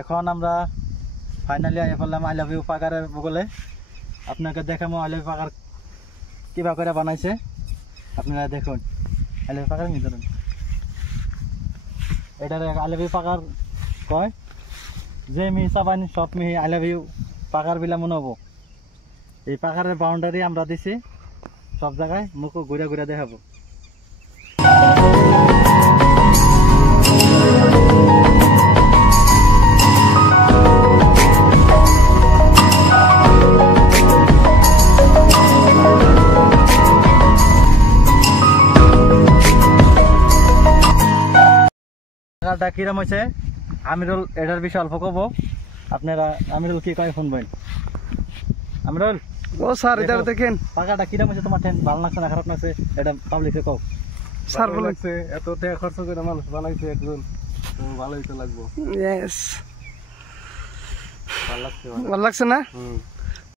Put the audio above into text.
এখন আমরা ফাইনালি আইয়া পড়লাম আই লাভ ইউ পাকারের বগলে। আপনাকে দেখাবো আই লাভ ইউ পাকার কিবা করে বানাইছে, আপনারা দেখুন। আই লাভ ইউ পাকার নি ধরুন, এটার আই লাভ ইউ পাকার কয় যে মিহি চাবানি সব মিহি আই লাভ ইউ পাকার বিলা মনে হবো। এই পাকারের বাউন্ডারি আমরা দিছি সব জায়গায়, মুখ ঘুরে ঘুরে দেখাবো। কিরম হয়েছে আমিরুল এটার বিষয়ে অল্প কব। আপনারা আমিরুল কি কয় শুনবেন? আমিরুল ও স্যার এটা দেখেন পাকাটা কিরম হয়েছে, তোমার টেন ভালো লাগছে না খারাপ লাগছে? এটা পাবলিকে কও। স্যার ভালো লাগছে, এত টাকা খরচ করে মানুষ বানাইছে একজন, ভালোই তো লাগবো। ইয়েস ভালো লাগছে ভালো লাগছে না?